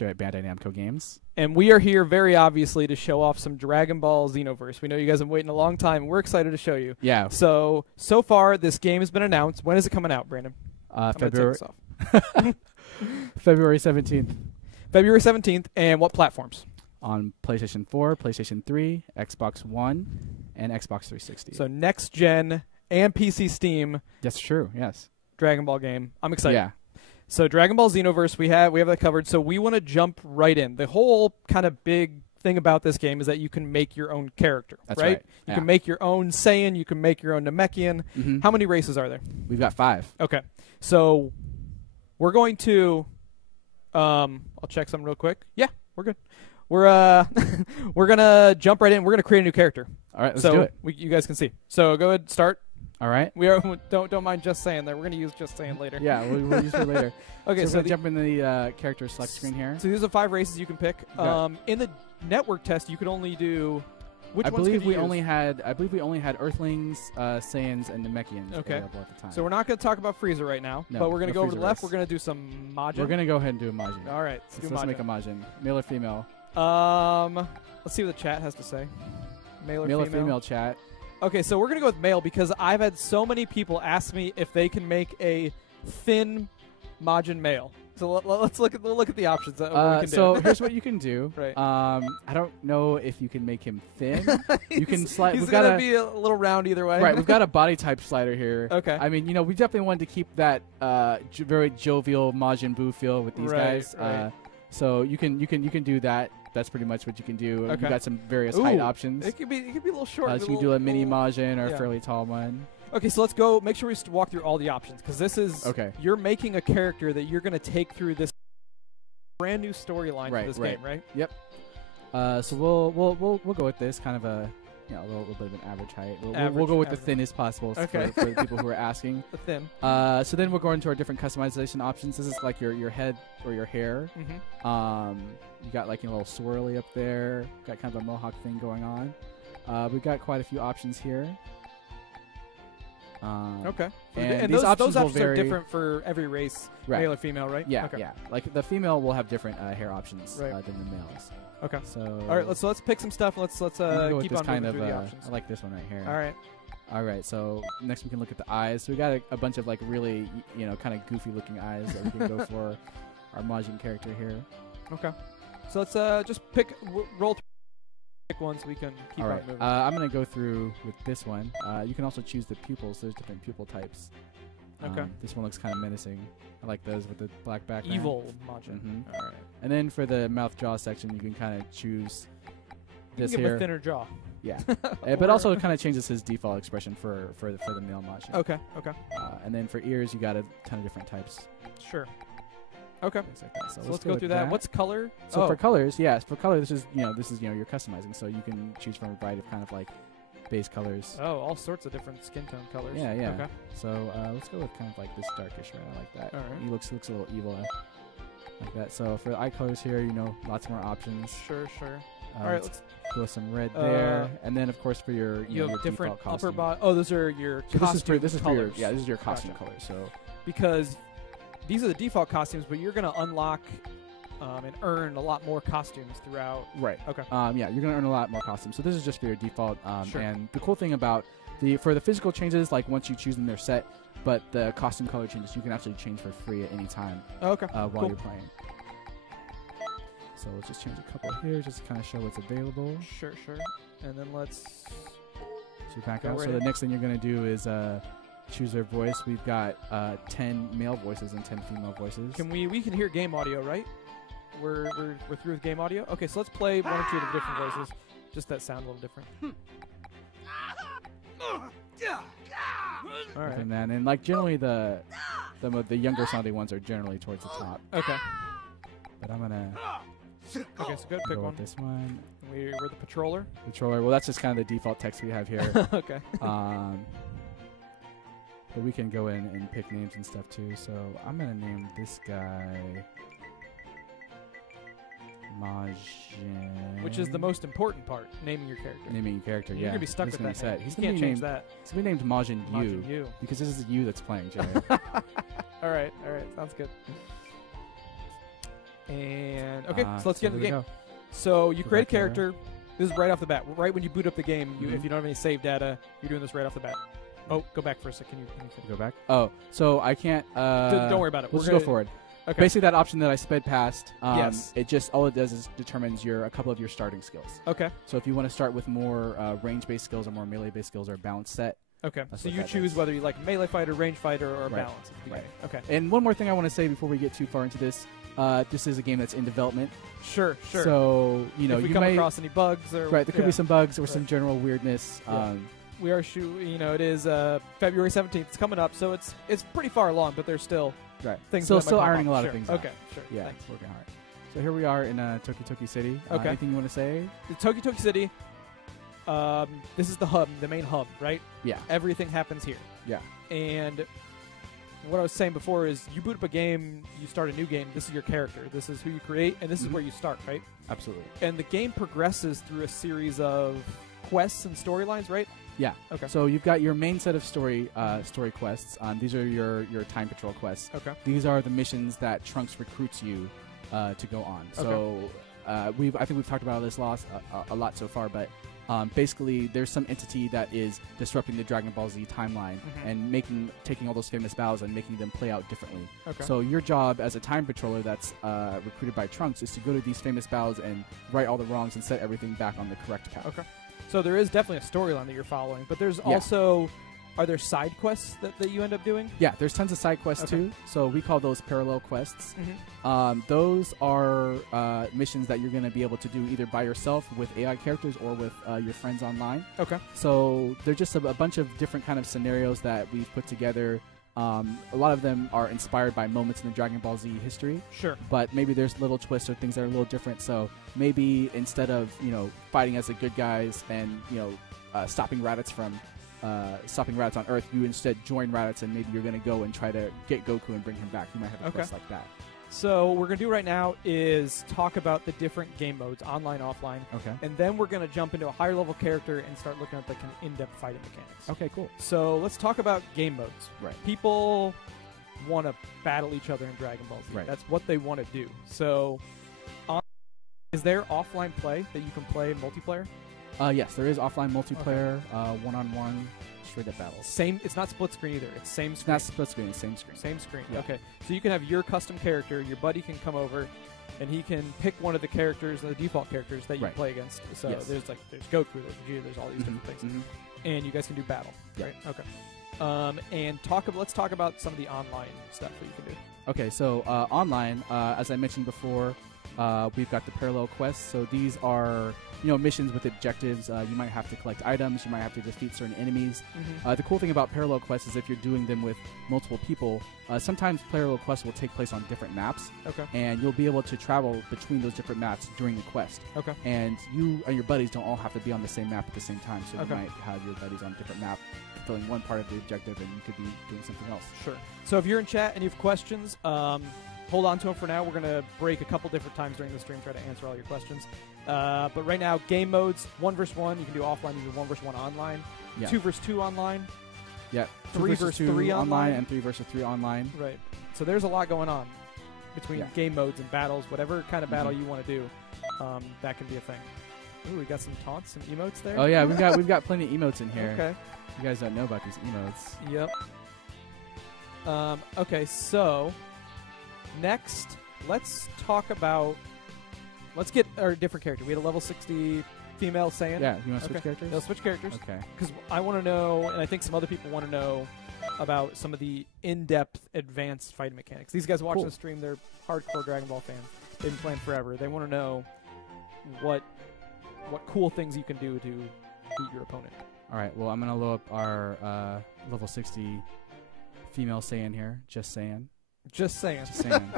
at Bandai Namco Games. And we are here very obviously to show off some Dragon Ball Xenoverse. We know you guys have been waiting a long time. We're excited to show you. Yeah. So far, this game has been announced. When is it coming out, Brandon? February. February 17th. February 17th. And what platforms? On PlayStation 4, PlayStation 3, Xbox One, and Xbox 360. So next gen and PC Steam. That's true. Yes. Dragon Ball game. I'm excited. Yeah. So Dragon Ball Xenoverse, we have that covered. So we want to jump right in. The whole kind of big thing about this game is that you can make your own character. That's right. You Yeah. can make your own Saiyan. You can make your own Namekian. Mm-hmm. How many races are there? We've got 5. Okay. So we're going to. I'll check something real quick. Yeah, we're good. We're we're gonna jump right in. We're gonna create a new character. All right, let's do it. You guys can see. So go ahead, start. All right. We are don't mind Just Saying there. We're gonna use Just Saying later. Yeah, we'll use it later. Okay, so jump in the character select screen here. So these are 5 races you can pick. Okay. In the network test, you could only do. Which I ones believe could we you only use? had. I believe we only had Earthlings, Saiyans, and Namekians available at the time. So we're not going to talk about Frieza right now, No, but we're going to no go over to the Frieza left. race. We're going to do some Majin. We're gonna go ahead and do a Majin. All right, Let's make a Majin. Male or female? Let's see what the chat has to say. Male or Male female? or female chat. Okay, so we're going to go with male because I've had so many people ask me if they can make a thin Majin male. So let's look at the options that we can do. So here's what you can do. Right. I don't know if you can make him thin. You can slide. He's We've going got to be a little round either way. Right, we've got a body type slider here. Okay. I mean, we definitely wanted to keep that very jovial Majin Buu feel with these guys. Right. So you can do that. That's pretty much what you can do. Okay. You got some various height options. It could be a little short. So you can do a mini Majin or a fairly tall one. Okay, so let's go. Make sure we walk through all the options because this is you're making a character that you're going to take through this brand new storyline for this game, right? Yep. So we'll go with this kind of a little bit of an average height. We'll go with the thinnest possible for the people who are asking. The thin. So then we're going to our different customization options. This is like your head or your hair. Mm-hmm. You got like a little swirly up there. Got kind of a mohawk thing going on. We've got quite a few options here. Okay. And those options options will are vary. different for every race, male or female, right? Yeah, okay. yeah. Like the female will have different hair options than the males. Okay. So all right, let's pick some stuff. Let's keep on moving through the options. I like this one right here. All right. All right. So next we can look at the eyes. So we got a bunch of like really kind of goofy looking eyes that we can go for our Majin character here. Okay. So let's just roll through. Pick one so we can keep on moving. I'm going to go through with this one. You can also choose the pupils. There's different pupil types. Okay. This one looks kind of menacing. I like those with the black background. Evil Majin. Mm-hmm. All right. And then for the mouth jaw section, you can kind of choose this give here. him a thinner jaw. Yeah. But also it kind of changes his default expression for the male Majin. Okay. Okay. And then for ears, you got a ton of different types. Sure. Okay. Like that. So let's go through that. What's color? So for colors, for color, this is you're customizing, so you can choose from a variety of kind of like base colors. Oh, all sorts of different skin tone colors. Yeah, yeah. Okay. So let's go with kind of like this darkish red. I like that. All right. He looks a little evil like that. So for the eye colors here, lots more options. Sure. All right, let's go with some red there, and then of course for your you have your different upper body. Oh, those are your costume this is colors. this is your costume color. So because these are the default costumes, but you're going to unlock and earn a lot more costumes throughout. Right. Okay. You're going to earn a lot more costumes. So this is just for your default. Sure. And the cool thing about for the physical changes, like once you choose them, they're set. But the costume color changes, you can actually change for free at any time. Okay. While you're playing. So let's just change a couple here, just to kind of show what's available. Sure. And then let's. So back out. So the next thing you're going to do is choose their voice. We've got 10 male voices and 10 female voices. We can hear game audio, right? We're through with game audio. Okay, so let's play one or two of the different voices. Just that sound a little different. All right. And then like generally the younger sounding ones are generally towards the top. Okay. But I'm gonna. Okay, so good. Pick go one. With this one. We're the patroller. Patroller. Well, that's just kind of the default text we have here. Okay. But we can go in and pick names and stuff too. So I'm gonna name this guy Majin. Which is the most important part, naming your character. Naming your character, yeah. You're gonna be stuck with that name. He's can't change that. He's gonna be named Majin U. Because this is you that's playing, Jerry. All right. Sounds good. And okay, so let's get into the game. Go. So you create a character. This is right off the bat. Right when you boot up the game, if you don't have any save data, you're doing this right off the bat. Oh, go back for a second. Can you go back? Oh, so I can't. Don't worry about it. We'll just go forward. Okay. Basically, that option that I sped past, yes. It just all it does is determines a couple of your starting skills. Okay. So if you want to start with more range-based skills or more melee-based skills or balance set. Okay. So you choose whether you like melee fighter, range fighter, or balance. Right. Okay. And one more thing I want to say before we get too far into this. This is a game that's in development. Sure. So if we come across any bugs or there could be some bugs or some general weirdness. Yeah. We are it is February 17th. It's coming up, so it's pretty far along, but there's still things. Still ironing a lot of things out. Okay, sure. Yeah, thanks. Working hard. So here we are in Toki City. Okay. Anything you want to say? The Toki City. This is the hub, the main hub, right? Yeah. Everything happens here. Yeah. And what I was saying before is you boot up a game, you start a new game, this is your character. This is who you create, and this is where you start, right? Absolutely. And the game progresses through a series of quests and storylines, right? Yeah. Okay. So you've got your main set of story quests. These are your time patrol quests. Okay. These are the missions that Trunks recruits you to go on. So I think we've talked about this a lot so far, but basically there's some entity that is disrupting the Dragon Ball Z timeline and taking all those famous battles and making them play out differently. Okay. So your job as a time patroller that's recruited by Trunks is to go to these famous battles and right all the wrongs and set everything back on the correct path. Okay. So there is definitely a storyline that you're following, but there's also, are there side quests that you end up doing? Yeah, there's tons of side quests too. So we call those parallel quests. Those are missions that you're going to be able to do either by yourself with AI characters or with your friends online. Okay. So they're just a bunch of different kind of scenarios that we've put together. A lot of them are inspired by moments in the Dragon Ball Z history. Sure. But maybe there's little twists or things that are a little different. So maybe instead of fighting as the good guys and stopping Raditz on Earth, you instead join Raditz and maybe you're going to go and try to get Goku and bring him back. You might have a quest like that. So what we're going to do right now is talk about the different game modes, online, offline. Okay. And then we're going to jump into a higher level character and start looking at the in-depth fighting mechanics. Okay, cool. So let's talk about game modes. Right. People want to battle each other in Dragon Ball Z. Right. That's what they want to do. So is there offline play that you can play multiplayer? Yes, there is offline multiplayer, one-on-one, straight-up battles. It's not split screen either. It's same screen. It's not split screen. It's same screen. Same screen. Yeah. Okay. So you can have your custom character. Your buddy can come over, and he can pick one of the characters, the default characters that you play against. So there's Goku, there's Vegeta, there's all these different things, and you guys can do battle. Right. Okay. And let's talk about some of the online stuff that you can do. Okay. So online, as I mentioned before, we've got the parallel quests. So these are missions with objectives. You might have to collect items. You might have to defeat certain enemies. The cool thing about parallel quests is if you're doing them with multiple people, sometimes parallel quests will take place on different maps. Okay. And you'll be able to travel between those different maps during the quest. Okay. And you and your buddies don't all have to be on the same map at the same time. So you might have your buddies on a different map fulfilling one part of the objective, and you could be doing something else. Sure. So if you're in chat and you have questions, hold on to them for now. We're going to break a couple different times during the stream, try to answer all your questions. But right now, game modes, 1 versus 1. You can do offline. You can do 1 versus 1 online. 2 versus 2 online. Yeah. 3 versus 3 online. And 3 versus 3 online. Right. So there's a lot going on between game modes and battles. Whatever kind of battle you want to do, that can be a thing. Ooh, we got some taunts, some emotes there. Oh yeah, we've got plenty of emotes in here. Okay. You guys don't know about these emotes. Yep. Okay, so next, let's get our different character. We had a level 60 female Saiyan. Yeah, you want to switch characters? They'll switch characters. Okay. Because I want to know, and I think some other people want to know about some of the in-depth, advanced fighting mechanics. These guys watching the stream, they're hardcore Dragon Ball fans. They've been playing forever. They want to know what cool things you can do to beat your opponent. All right. Well, I'm gonna load up our level 60 female Saiyan here. Just saying. Just saying. Just saying.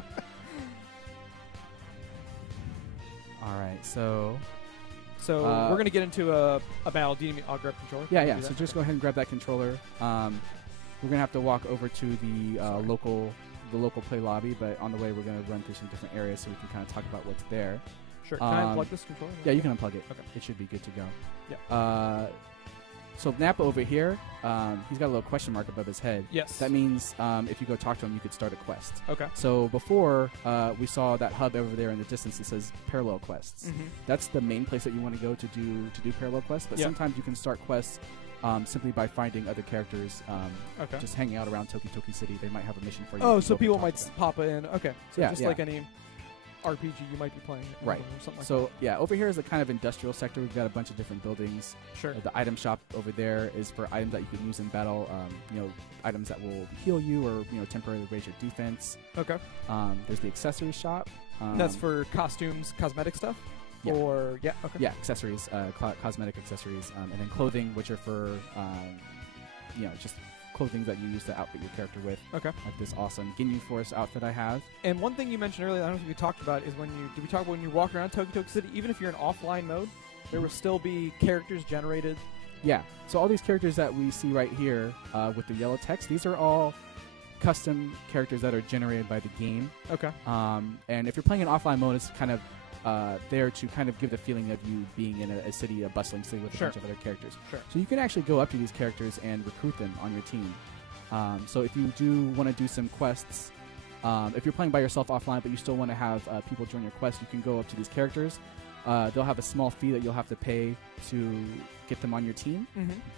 All right. So we're going to get into a battle. Do you need me? I'll grab controller. Yeah. So just go ahead and grab that controller. We're going to have to walk over to the local play lobby, but on the way we're going to run through some different areas so we can kind of talk about what's there. Sure. Can I unplug this controller? Yeah, you can unplug it. Okay. It should be good to go. Yeah. So Nappa over here, he's got a little question mark above his head. Yes. That means if you go talk to him, you could start a quest. Okay. So before, we saw that hub over there in the distance that says parallel quests. That's the main place that you want to go to do parallel quests. But sometimes you can start quests simply by finding other characters, just hanging out around Toki Toki City. They might have a mission for you. Oh, so people might pop in. Okay. So just like any RPG you might be playing. Right. Or something like so, yeah, over here is a kind of industrial sector. We've got a bunch of different buildings. Sure. The item shop over there is for items that you can use in battle. Items that will heal you or, temporarily raise your defense. Okay. There's the accessory shop. That's for costumes, cosmetic stuff? Yeah. Or, okay. Yeah, accessories, cosmetic accessories. And then clothing, which are for, just clothing that you use to outfit your character with. Okay. Like this awesome Ginyu Force outfit I have. And one thing you mentioned earlier, I don't think we talked about, is did we talk about when you walk around Toki Toki City, even if you're in offline mode, there will still be characters generated? Yeah. So all these characters that we see right here with the yellow text, these are all custom characters that are generated by the game. Okay. And if you're playing in offline mode, it's kind of there to kind of give the feeling of you being in a city, a bustling city with a bunch of other characters. Sure. So you can actually go up to these characters and recruit them on your team. So if you do want to do some quests, if you're playing by yourself offline but you still want to have people join your quest, you can go up to these characters. They'll have a small fee that you'll have to pay to get them on your team,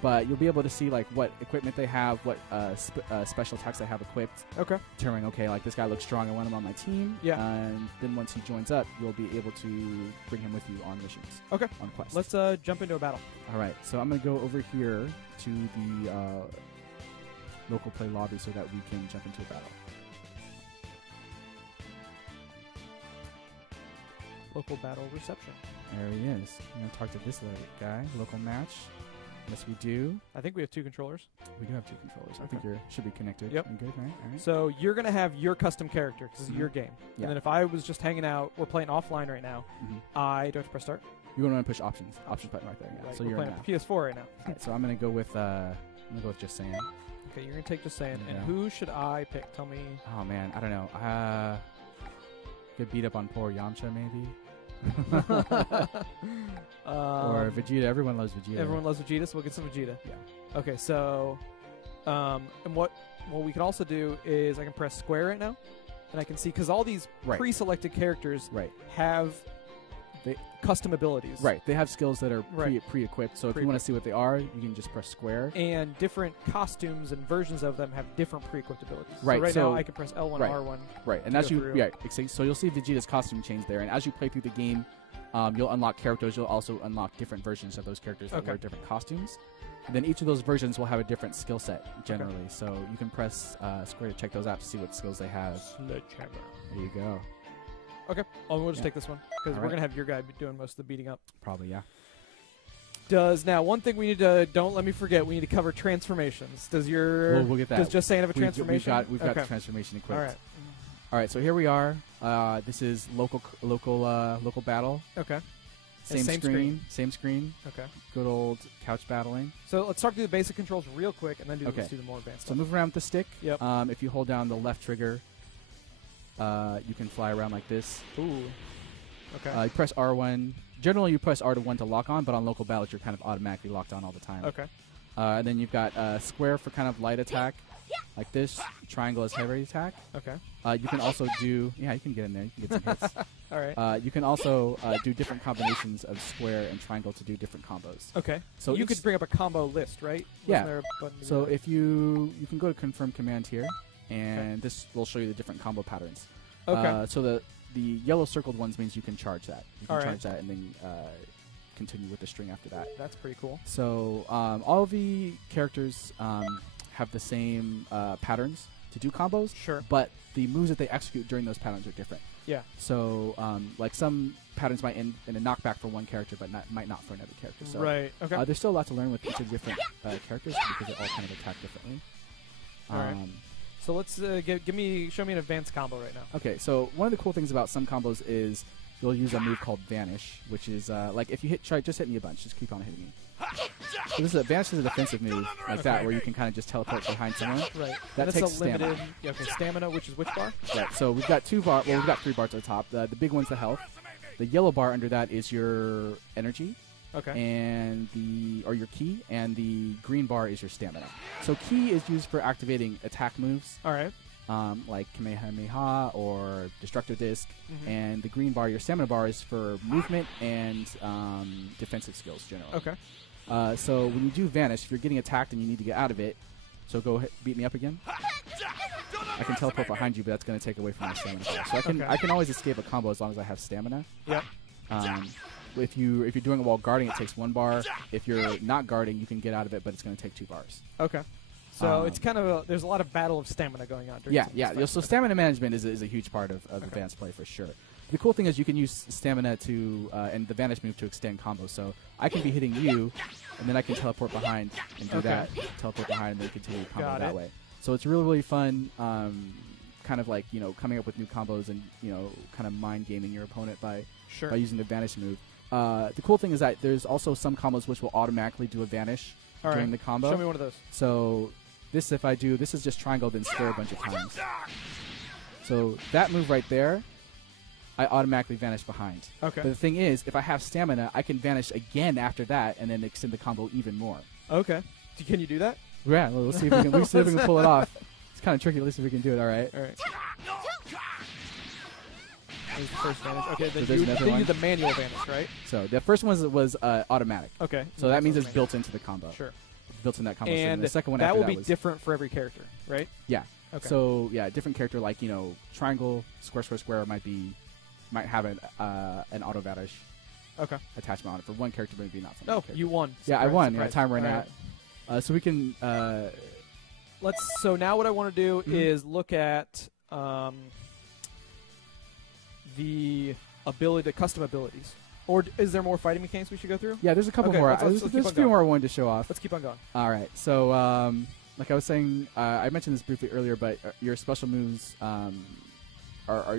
but you'll be able to see like what equipment they have, what special attacks they have equipped. Okay. Determining, okay, like this guy looks strong, I want him on my team. Yeah. And then once he joins up, you'll be able to bring him with you on missions. Okay. On quests. Let's jump into a battle. All right. So I'm going to go over here to the local play lobby so that we can jump into a battle. Local battle reception. There he is. I'm going to talk to this guy. Local match. Yes, we do. I think we have 2 controllers. We do have 2 controllers. I think you should be connected. Yep. I'm good, right? All right. So you're going to have your custom character because this is your game. Yeah. And then if I was just hanging out, we're playing offline right now, I don't have to press start. You're going to push options. Options button right there. Yeah. Right, so we're you're playing PS4 right now. All right, so I'm going to go with just Saiyan. Okay, you're going to take just Saiyan. Yeah. And who should I pick? Tell me. Oh man, I don't know. Could beat up on poor Yamcha maybe. Or Vegeta. Everyone loves Vegeta. Everyone loves Vegeta, so we'll get some Vegeta. Yeah. Okay, so and what we can also do is I can press square right now, and I can see, because all these pre-selected characters have custom abilities. Right. They have skills that are pre-equipped. So if you want to see what they are, you can just press square. And different costumes and versions of them have different pre-equipped abilities. Right. So now I can press L1 or R1. Right. And as so you'll see Vegeta's costume change there. And as you play through the game, you'll unlock characters. You'll also unlock different versions of those characters that wear different costumes. And then each of those versions will have a different skill set generally. Okay. So you can press square to check those out to see what skills they have. Sledgehammer. There you go. Okay. We'll just take this one because we're going to have your guy doing most of the beating up. Probably, yeah. Now, one thing we need to, don't let me forget, we need to cover transformations. Does we'll get that. Does just Saiyan have a transformation? We've got the transformation equipped. All right. All right, so here we are. This is local battle. Okay. Same screen. Okay. Good old couch battling. So let's talk through the basic controls real quick, and then let's do the more advanced stuff. So move around with the stick. Yep. If you hold down the left trigger, you can fly around like this. Ooh. Okay. You press R1. Generally, you press R1 to lock on, but on local battles, you're kind of automatically locked on all the time. Okay. And then you've got square for kind of light attack, like this. Triangle is heavy attack. Okay. You can also do... Yeah, you can get in there. You can get some hits. All right. You can also do different combinations of square and triangle to do different combos. Okay. So you could bring up a combo list, right? Yeah. So if you can go to confirm command here, and this will show you the different combo patterns. Okay. So the yellow circled ones means you can charge that. You can all charge that and then continue with the string after that. That's pretty cool. So all the characters have the same patterns to do combos. Sure. But the moves that they execute during those patterns are different. Yeah. So like some patterns might end in a knockback for one character, but might not for another character. So right. Okay. there's still a lot to learn with each of the different characters because they all kind of attack differently. All right. So let's show me an advanced combo right now. Okay, so one of the cool things about some combos is you'll use a move called Vanish, which is like if you just hit me a bunch, just keep on hitting me. So this is Vanish is a defensive move like that, where you can kind of just teleport behind someone. Right. That takes stamina. Stamina, which is which bar? Right. So we've got 2 bars. Well, we've got 3 bars at the top. The big one's the health. The yellow bar under that is your energy. Okay. And your ki, and the green bar is your stamina. So ki is used for activating attack moves. All right. Like Kamehameha or Destructo Disc, and the green bar, your stamina bar, is for movement and defensive skills generally. Okay. So when you do vanish, if you're getting attacked and you need to get out of it, so go ahead, beat me up again. I can teleport behind you, but that's going to take away from my stamina bar. So I can always escape a combo as long as I have stamina. Yeah. If you're doing it while guarding, it takes 1 bar. If you're not guarding, you can get out of it, but it's going to take 2 bars. Okay. So it's kind of there's a lot of battle of stamina going on. Yeah. So stamina management is a huge part of advanced play for sure. The cool thing is you can use stamina to and the vanish move to extend combos. So I can be hitting you, and then I can teleport behind and do that. Teleport behind and then continue combo that way. So it's really, really fun. Kind of like coming up with new combos and kind of mind gaming your opponent by using the vanish move. The cool thing is that there's also some combos which will automatically do a vanish during the combo. Show me one of those. So this is just triangle then square a bunch of times. So that move right there, I automatically vanish behind. Okay. But the thing is, if I have stamina, I can vanish again after that and then extend the combo even more. Okay. Can you do that? Yeah, well, let's see if we can pull it off. It's kind of tricky. Let's see if we can do it. All right. All right. There's the first vanish. Okay, then so you do the manual vanish, right? So the first one was automatic. Okay. So that means it's built into the combo. Sure. It's built in that combo. And the second one that after will that be was different for every character, right? Yeah. Okay. So yeah, different character like triangle, square might have an auto vanish. Okay. Attachment on it for one character, maybe not. No, you won. Yeah, I won. Yeah, time ran out. So we can. So now what I want to do is look at the custom abilities. Or is there more fighting mechanics we should go through? Yeah, there's a couple more. There's a few more I wanted to show off. Let's keep on going. All right. So, like I was saying, I mentioned this briefly earlier, but your special moves are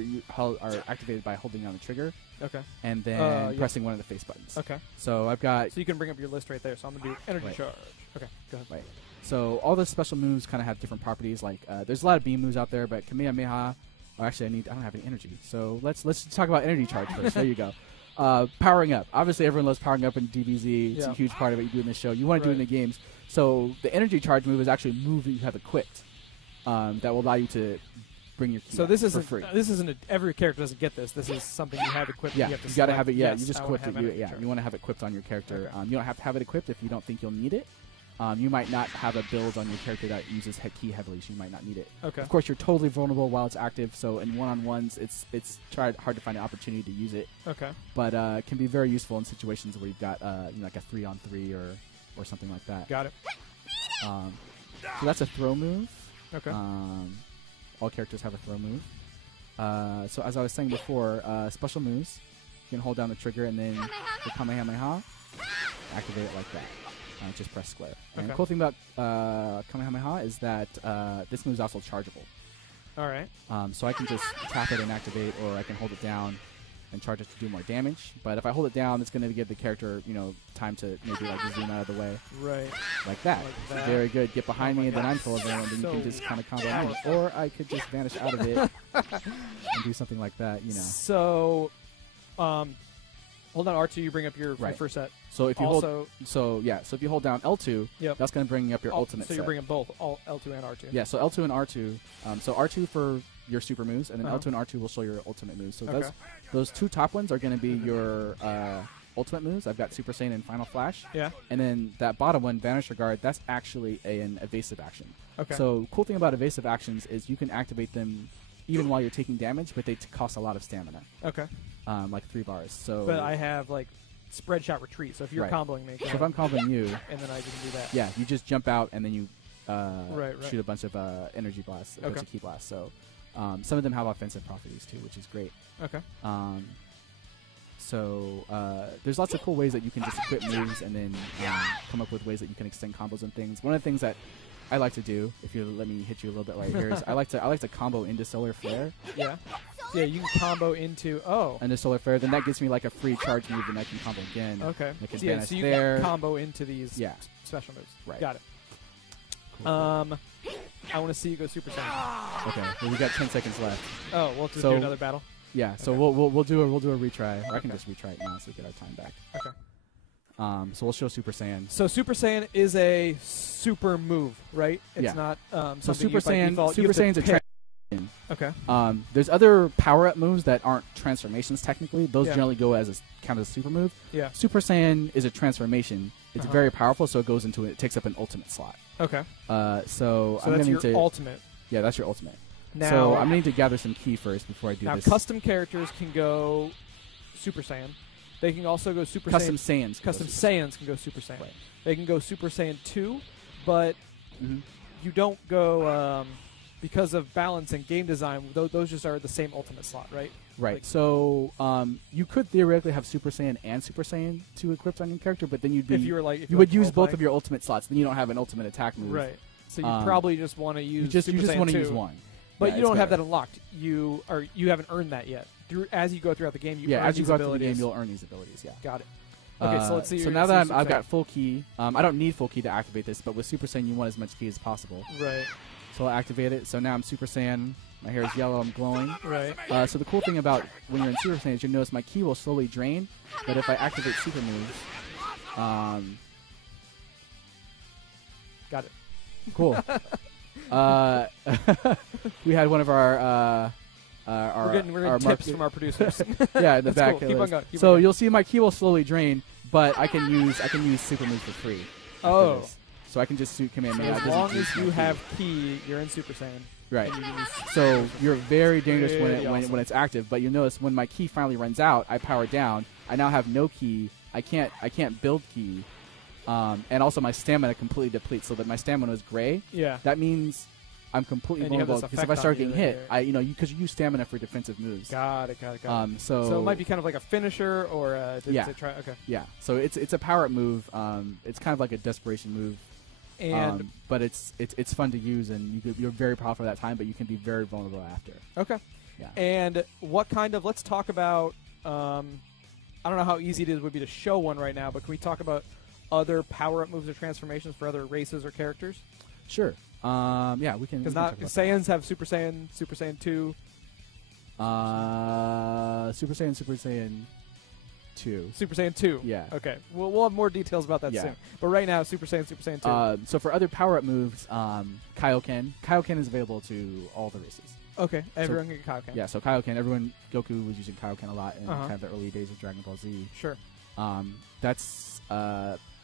activated by holding down the trigger. Okay. And then pressing one of the face buttons. Okay. So I've got. So you can bring up your list right there. So I'm gonna do energy charge. Okay. Go ahead. Right. So all the special moves kind of have different properties. Like there's a lot of beam moves out there, but Kamehameha. Actually, I don't have any energy. So let's talk about energy charge first. There you go. Powering up. Obviously, everyone loves powering up in DBZ. It's a huge part of what you do in the show. You want to do it in the games. So the energy charge move is actually a move that you have equipped that will allow you to bring your key for free. This isn't every character doesn't get this. This is something you have equipped. Yeah, you got to have it. Yeah, you just equipped it. You want to have it equipped on your character. Okay. You don't have to have it equipped if you don't think you'll need it. You might not have a build on your character that uses key heavily, so you might not need it. Okay. Of course, you're totally vulnerable while it's active, so in one-on-ones, it's hard to find an opportunity to use it. Okay. But it can be very useful in situations where you've got like a 3-on-3 or something like that. Got it. So that's a throw move. Okay. All characters have a throw move. So as I was saying before, special moves, you can hold down the trigger and then the Kamehameha, activate it like that. Just press square. And the cool thing about Kamehameha is that this move is also chargeable. All right. So I can just tap it and activate, or I can hold it down and charge it to do more damage. But if I hold it down, it's going to give the character, time to maybe like zoom out of the way. Right. Like that. Very good. Get behind me, and then I'm full of them, and then you can just kind of combo me. Or I could just vanish out of it and do something like that. So, hold on R2. You bring up your first set. So if you if you hold down L2, that's going to bring up your ultimate set. So you're bringing both L2 and R2. Yeah, so L2 and R2. So R2 for your super moves, and then L2 and R2 will show your ultimate moves. So those two top ones are going to be your ultimate moves. I've got Super Saiyan and Final Flash. Yeah. And then that bottom one, Vanish Regard, that's actually an evasive action. Okay. So cool thing about evasive actions is you can activate them even while you're taking damage, but they cost a lot of stamina. Okay. Like 3 bars. So. But I have like spread shot retreat. So if you're comboing me, so if I'm comboing you, and then I can do that. Yeah, you just jump out and then you shoot a bunch of energy blasts, a bunch of key blasts. So some of them have offensive properties too, which is great. Okay. So there's lots of cool ways that you can just equip moves and then come up with ways that you can extend combos and things. One of the things that I like to do, if you let me hit you a little bit right here, is I like to combo into Solar Flare. Yeah. Yeah, you can combo into into Solar Flare. Then that gives me like a free charge move, and I can combo again. Okay. I can so you can combo into these special moves. Right. Got it. Cool. I want to see you go Super Saiyan. Okay. Well, we got 10 seconds left. Oh, we'll do another battle. Yeah. So we'll do a retry. Or I can just retry it now, so we get our time back. Okay. So we'll show Super Saiyan. So Super Saiyan is a super move, right? It's not so something Super Saiyan. default, Super Saiyan's a transformation. Okay. There's other power-up moves that aren't transformations technically. Those Yeah. generally go as count as a super move. Yeah. Super Saiyan is a transformation. It's very powerful, so it takes up an ultimate slot. Okay. So I'm that's going your to ultimate. Yeah, that's your ultimate. Now, so I'm going to gather some key first before I do now this. Custom characters can go Super Saiyan. They can also go Super Custom Saiyan. Saiyans. Custom Saiyans can go Super Saiyan. Right. They can go Super Saiyan 2, but you don't go because of balance and game design. Those just are the same ultimate slot, right? Right. Like, so you could theoretically have Super Saiyan and Super Saiyan 2 equipped on your character, but then you would use both of your ultimate slots. Then you don't have an ultimate attack move. Right. So you probably just want to use you Super just Saiyan want to 2, use one. but you don't have that unlocked. You haven't earned that yet. As you go throughout the game, as you go through the game, you'll earn these abilities. Yeah. Got it. Okay, so let's see. So now that I've got full key, I don't need full key to activate this, but with Super Saiyan, you want as much key as possible. Right. So I'll activate it. So now I'm Super Saiyan. My hair is yellow. I'm glowing. Right. So the cool thing about when you're in Super Saiyan is you'll notice my key will slowly drain, but if I activate super moves, got it. Cool. We had one of our we're getting tips from our producers. Yeah, in the back. Cool. Keep on going. So you'll see my key will slowly drain, but I can use super moves for free. Oh. So I can just command me. As long as you have key, you're in Super Saiyan. Right. So you're very dangerous when it's active. But you notice when my key finally runs out, I power down. I now have no key. I can't build key. And also my stamina completely depletes, so that my stamina is gray. Yeah. That means I'm completely vulnerable because if I start getting hit, because you use stamina for defensive moves. Got it. So it might be kind of like a finisher or yeah. Okay. Yeah. So it's a power up move. It's kind of like a desperation move. And but it's fun to use, and you're very powerful at that time, but you can be very vulnerable after. Okay. Yeah. And what kind of? Let's talk about. I don't know how easy it would be to show one right now, but can we talk about other power-up moves or transformations for other races or characters? Sure. Yeah, we can. Because not Saiyans have Super Saiyan, Super Saiyan 2. Super Saiyan 2. Super Saiyan 2. Yeah. Okay. We'll have more details about that soon. But right now, Super Saiyan 2. So for other power-up moves, Kaioken. Kaioken is available to all the races. Okay. Everyone can get Kaioken. Yeah. So Kaioken. Goku was using Kaioken a lot in kind of the early days of Dragon Ball Z. Sure. That's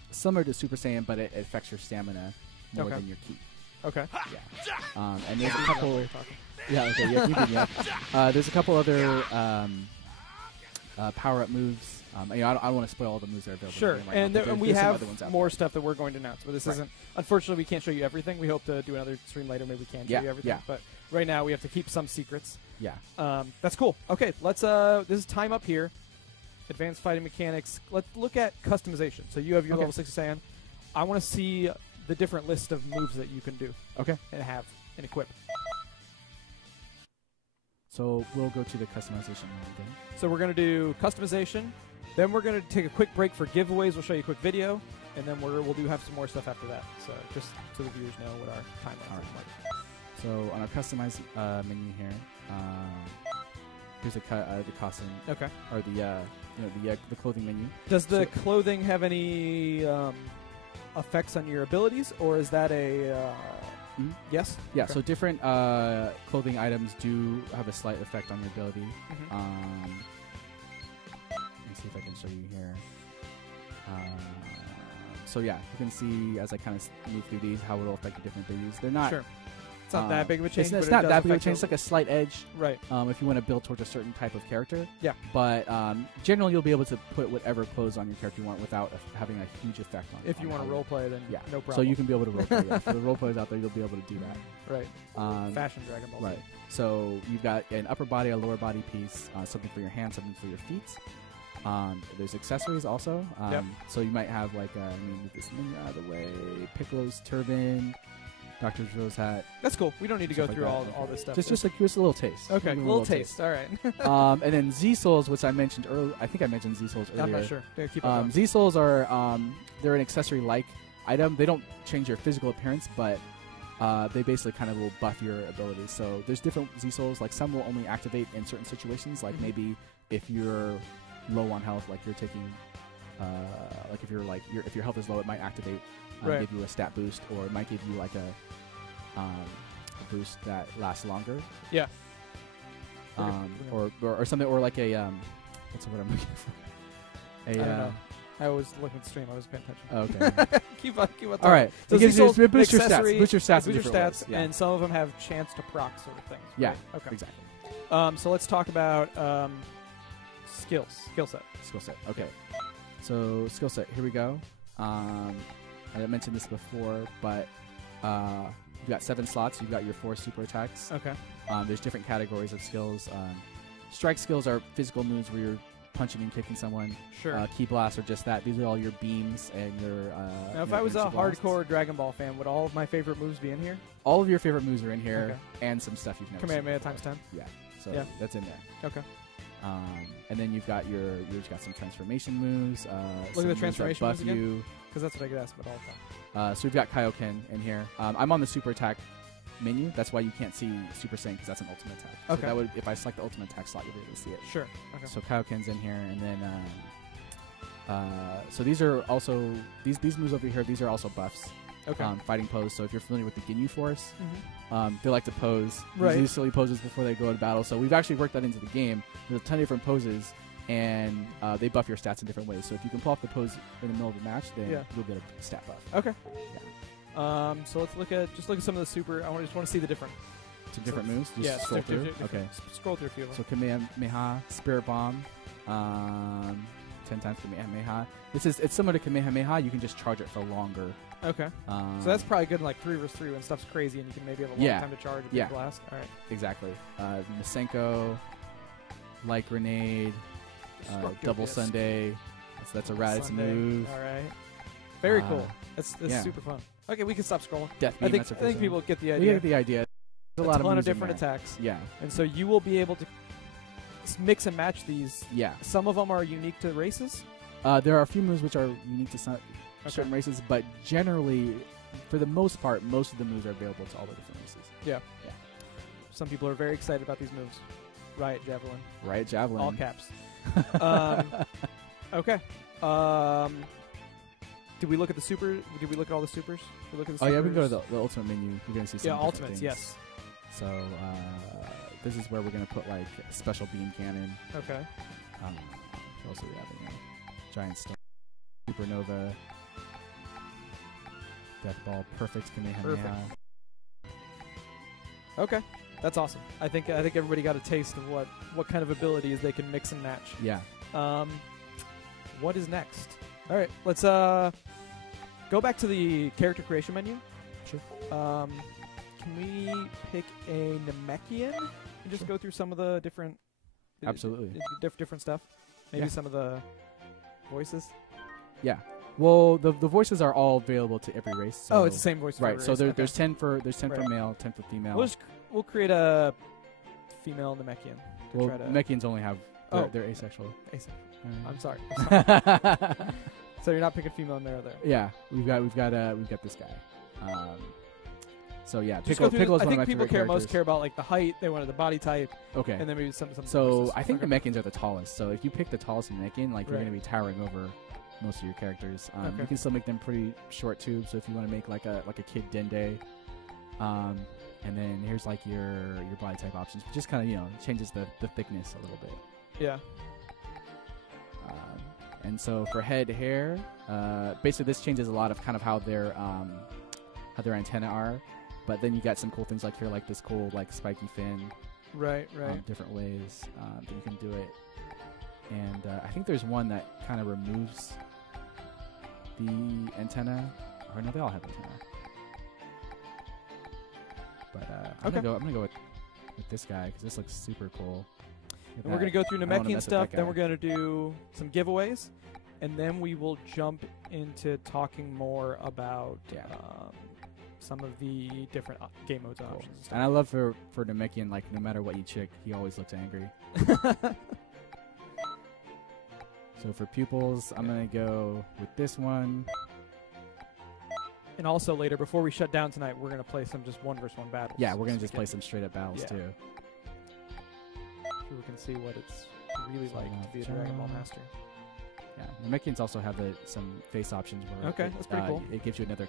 similar to Super Saiyan, but it affects your stamina more than your ki. Okay. Yeah. And there's a couple. Yeah. Okay. Yeah. You can, yeah. There's a couple other power-up moves. I don't want to spoil all the moves that are available. Sure. Right and now, we have more stuff that we're going to announce, but this isn't. Unfortunately, we can't show you everything. We hope to do another stream later. Maybe we can show you everything. Yeah. But right now, we have to keep some secrets. Yeah. That's cool. Okay. Let's. This is time up here. Advanced fighting mechanics. Let's look at customization. So you have your level 60 Saiyan. I want to see the different list of moves that you can do. Okay. And have and equip. So we'll go to the customization mode then. So we're going to do customization. Then we're going to take a quick break for giveaways. We'll show you a quick video. And then we'll have some more stuff after that. So just so the viewers know what our timeline is like. So on our customize menu here, here's the costume. Okay. Or the clothing menu. Does the clothing have any effects on your abilities, or is that a yes? Yeah. Okay. So different clothing items do have a slight effect on your ability. Let me see if I can show you here. So yeah, you can see as I kind of move through these how it will affect the different abilities. They're not. Sure. It's not that big of a change. It's not that big of a change. It's like a slight edge. Right. If you want to build towards a certain type of character. Yeah. But generally, you'll be able to put whatever clothes on your character you want without having a huge effect on it. If you want to roleplay, then no problem. So you can be able to roleplay. Yeah. For the roleplayers out there, you'll be able to do that. Right. Fashion Dragon Ball. Right. So you've got an upper body, a lower body piece, something for your hands, something for your feet. There's accessories also. So you might have like, move this thing out of the way, Piccolo's turban, Dr. Joe's hat. That's cool. We don't need to go through all this stuff. Just a little taste. Okay, little taste. All right. And then Z Souls, which I mentioned earlier. I think I mentioned Z Souls earlier. I'm not sure. Yeah, keep on Z Souls are they're an accessory-like item. They don't change your physical appearance, but they basically kind of will buff your abilities. So there's different Z Souls. Like some will only activate in certain situations. Like maybe if you're low on health, like you're taking like if your health is low, it might activate, give you a stat boost, or it might give you like a boost that lasts longer. Yeah. Or something, or like a what's the word I'm looking for? I don't know. I was looking at the stream. I was paying attention. Okay. keep on. All right. So it gives you boost your stats. Boost your stats. Yeah. And some of them have chance to proc sort of things. Right? Yeah. Okay. Exactly. So let's talk about skill set. Okay. So skill set. Here we go. I mentioned this before, but you've got 7 slots. You've got your 4 super attacks. Okay. There's different categories of skills. Strike skills are physical moves where you're punching and kicking someone. Sure. Key blasts are just that. These are all your beams and your. Now, if I was a hardcore Dragon Ball fan, would all of my favorite moves be in here? All of your favorite moves are in here, and some stuff you've never seen. Kamehameha times 10. Yeah. So that's in there. Okay. And then you've got you've got some transformation moves. Look at the transformation moves again. Because that's what I get asked about all the time. So we've got Kaioken in here. I'm on the super attack menu. That's why you can't see Super Saiyan, because that's an ultimate attack. Okay. So that would, if I select the ultimate attack slot, you'll be able to see it. Sure. Okay. So Kaioken's in here, and then so these are also these moves over here. These are also buffs. Okay. Fighting pose. So if you're familiar with the Ginyu Force, they like to pose these silly poses before they go into battle. So we've actually worked that into the game. There's a ton of different poses, and they buff your stats in different ways. So if you can pull off the pose in the middle of the match, then you'll get a stat buff. Okay. Yeah. So let's look at some of the super. I just want to see the different. Some different moves. Just scroll through. Okay. Scroll through a few of them. So Kamehameha, Spirit Bomb, 10 times Kamehameha. It's similar to Kamehameha. You can just charge it for longer. Okay. So that's probably good in like 3 vs 3 when stuff's crazy and you can maybe have a long time to charge a big blast. All right. Exactly. Masenko, Light Grenade, Double Sunday. That's a Raditz move. All right. Very cool. That's super fun. Okay, we can stop scrolling. Death I think people get the idea. We get the idea. There's a lot of different attacks. Yeah. And so you will be able to mix and match these. Yeah. Some of them are unique to races. There are a few moves which are unique to certain races, but generally, for the most part, most of the moves are available to all the different races. Yeah. Yeah. Some people are very excited about these moves. Riot Javelin. Riot Javelin. All caps. Okay. Did we look at the super? Did we look at all the supers? Did we look at the supers? Oh yeah, we can go to the ultimate menu. You're gonna see some ultimates. things. Yes. So this is where we're gonna put like a special beam cannon. Okay. What else do we have in here? Giant Stone, Supernova, Death Ball, Perfect Kamehameha. Okay, that's awesome. I think everybody got a taste of what kind of abilities they can mix and match. Yeah. What is next? All right, let's go back to the character creation menu. Sure. Can we pick a Namekian and just go through some of the different? Absolutely. Different stuff. Maybe some of the voices. Yeah. Well, the voices are all available to every race. So it's the same voice. For right. every So race. there's 10 for male, 10 for female. We'll create a female Namekian. Well, Namekians only have they're asexual. Asexual. I'm sorry. So you're not picking female in there. Yeah, we've got this guy. So yeah, Piccolo's one of my favorite characters. I think people most care about like the height. They wanted the body type. Okay. And then maybe some. So I think the Namekians are the tallest. So if you pick the tallest Namekian, like you're going to be towering over most of your characters. You can still make them pretty short too. So if you want to make like a kid Dende, and then here's like your body type options. Just kind of changes the thickness a little bit. Yeah. And so for head hair, basically this changes a lot of kind of how their antennae are. But then you got some cool things like here, like this cool like spiky fin. Right. Different ways that you can do it. And I think there's one that kind of removes the antenna. Or no, they all have antenna. But I'm gonna go with this guy because this looks super cool. And we're going to go through Namekian stuff, then we're going to do some giveaways, and then we will jump into talking more about some of the different game modes and options. And, stuff. And I love for Namekian, like, no matter what you chick, he always looks angry. So for pupils, I'm going to go with this one. And also later, before we shut down tonight, we're going to play some just 1v1 battles. Yeah, we're going to just play some straight-up battles, too. We can see what it's really like to be a Dragon Ball master. Yeah, The Mechans also have some face options where that's pretty cool. It gives you another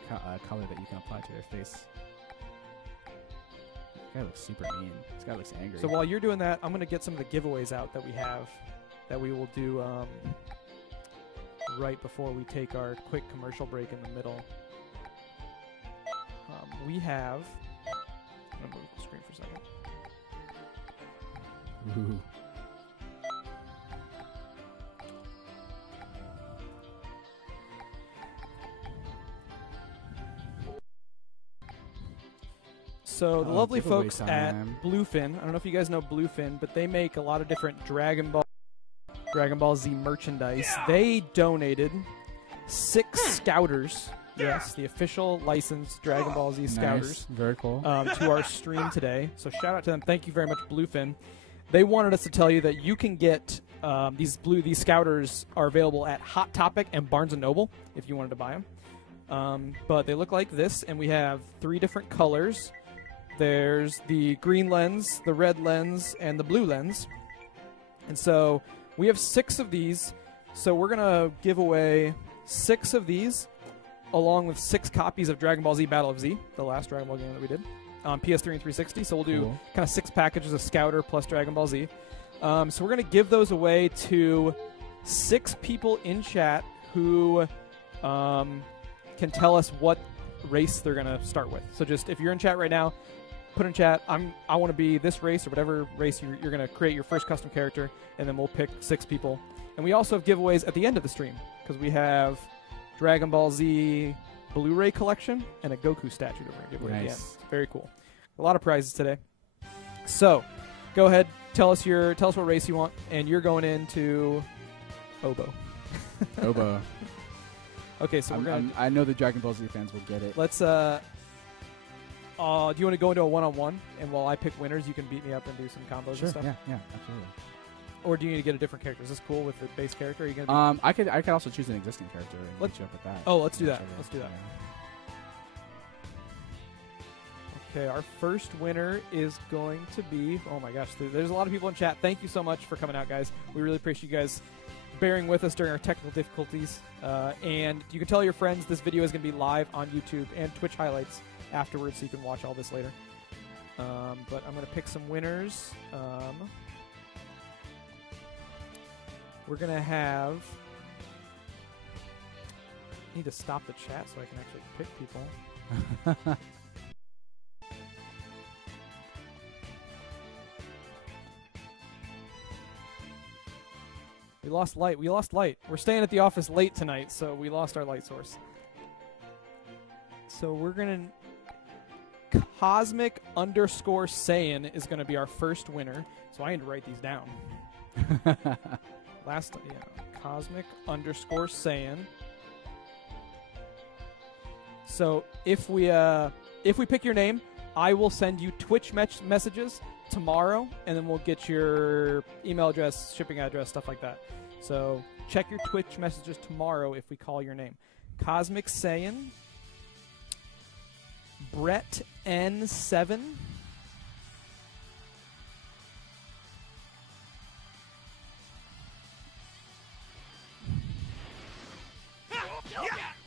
color that you can apply to their face. This guy looks super mean. This guy looks angry. So while you're doing that, I'm going to get some of the giveaways out that we have that we will do right before we take our quick commercial break in the middle. We have... I'm going to move the screen for a second. Ooh. So the lovely folks at Bluefin, I don't know if you guys know Bluefin, but they make a lot of different Dragon Ball Z merchandise. Yeah. They donated 6 Scouters, yes, the official licensed Dragon Ball Z Scouters. Nice. Very cool. To our stream today. So shout out to them. Thank you very much, Bluefin. They wanted us to tell you that you can get these Scouters are available at Hot Topic and Barnes & Noble if you wanted to buy them. But they look like this, and we have 3 different colors. There's the green lens, the red lens, and the blue lens. And so we have 6 of these. So we're going to give away 6 of these along with 6 copies of Dragon Ball Z Battle of Z, the last Dragon Ball game that we did, on PS3 and 360. So we'll do kind of 6 packages of Scouter plus Dragon Ball Z. So we're going to give those away to 6 people in chat who can tell us what race they're going to start with. So just if you're in chat right now, put in chat, I want to be this race or whatever race you're going to create your first custom character, and then we'll pick 6 people. And we also have giveaways at the end of the stream because we have Dragon Ball Z Blu-ray collection and a Goku statue that we're going to give away at the end. It's very cool. A lot of prizes today. So go ahead, tell us what race you want, and you're going into Obo. Obo. Okay, so I know the Dragon Ball Z fans will get it. Let's do you want to go into a one-on-one, and while I pick winners, you can beat me up and do some combos and stuff? Yeah, absolutely. Or do you need to get a different character? Is this cool with the base character? Are you gonna I could also choose an existing character and get you up with that. Oh, let's do that. Let's do that. Yeah. Okay, our first winner is going to be... Oh my gosh, there's a lot of people in chat. Thank you so much for coming out, guys. We really appreciate you guys bearing with us during our technical difficulties. And you can tell your friends this video is going to be live on YouTube and Twitch highlights afterwards, so you can watch all this later. But I'm going to pick some winners. We're going to have... I need to stop the chat so I can actually pick people. We lost light. We're staying at the office late tonight, so we lost our light source. So we're going to... Cosmic_Saiyan is going to be our first winner. So I need to write these down. Cosmic_Saiyan. So if we pick your name, I will send you Twitch messages tomorrow, and then we'll get your email address, shipping address, stuff like that. So check your Twitch messages tomorrow if we call your name. Cosmic Saiyan, Brett N7,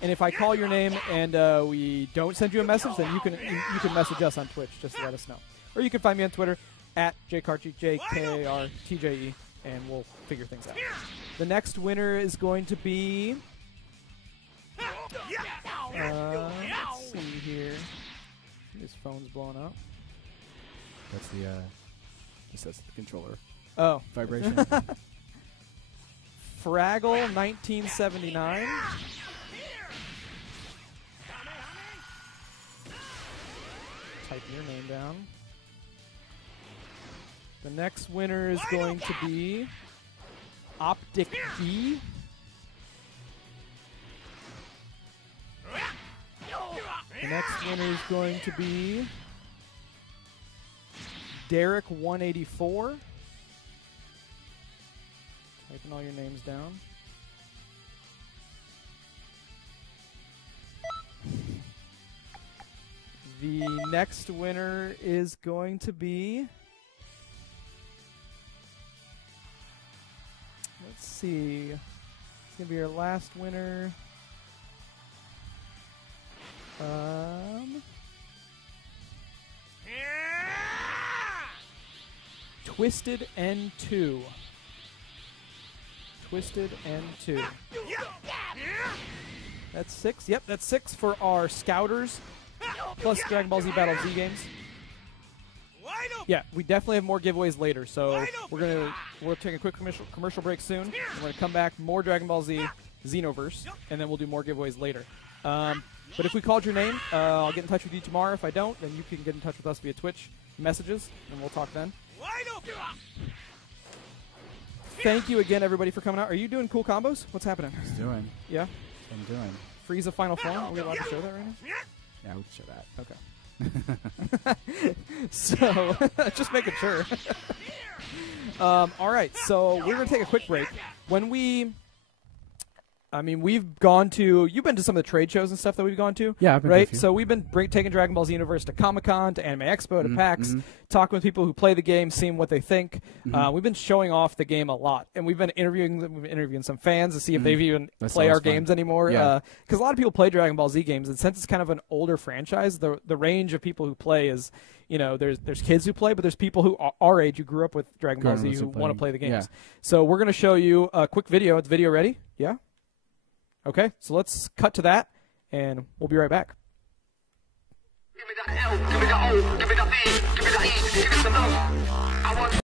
and if I call your name and we don't send you a message, then you can message us on Twitch just to let us know. Or you can find me on Twitter at JKartje, JKarTJE, and we'll figure things out. The next winner is going to be... let's see here. His phone's blowing up. That's the controller. Oh. Vibration. Fraggle 1979. Type your name down. The next winner is going to be Optic D. The next winner is going to be Derek 184. Typing all your names down. The next winner is going to be... Let's see. gonna be our last winner. Twisted N2. Twisted N2. That's 6. Yep, that's 6 for our Scouters plus Dragon Ball Z Battle Z games. Yeah, we definitely have more giveaways later, so we're taking a quick commercial break soon. We're gonna come back, more Dragon Ball Z Xenoverse, and then we'll do more giveaways later. But if we called your name, I'll get in touch with you tomorrow. If I don't, then you can get in touch with us via Twitch messages, and we'll talk then. Thank you again, everybody, for coming out. Are you doing cool combos? What's happening? Just doing. Yeah? I'm doing. Frieza Final Form? Are we allowed to show that right now? Yeah, we can show that. Okay. So, just making sure. All right, so we're going to take a quick break. We've gone to... You've been to some of the trade shows and stuff that we've gone to? Yeah, I've been right? to a few. So we've been taking Dragon Ball Z Xenoverse to Comic-Con, to Anime Expo, to PAX, talking with people who play the game, seeing what they think. We've been showing off the game a lot, and we've been interviewing some fans to see if they've even play our games anymore. Because a lot of people play Dragon Ball Z games, and since it's kind of an older franchise, the range of people who play is... You know, there's kids who play, but there's people who are our age who grew up with Dragon Ball Z who want to play the games. Yeah. So we're going to show you a quick video. It's video ready? Yeah? Okay, so let's cut to that, and we'll be right back. Give me the L, give me the O, give me the B, give me the E, give me the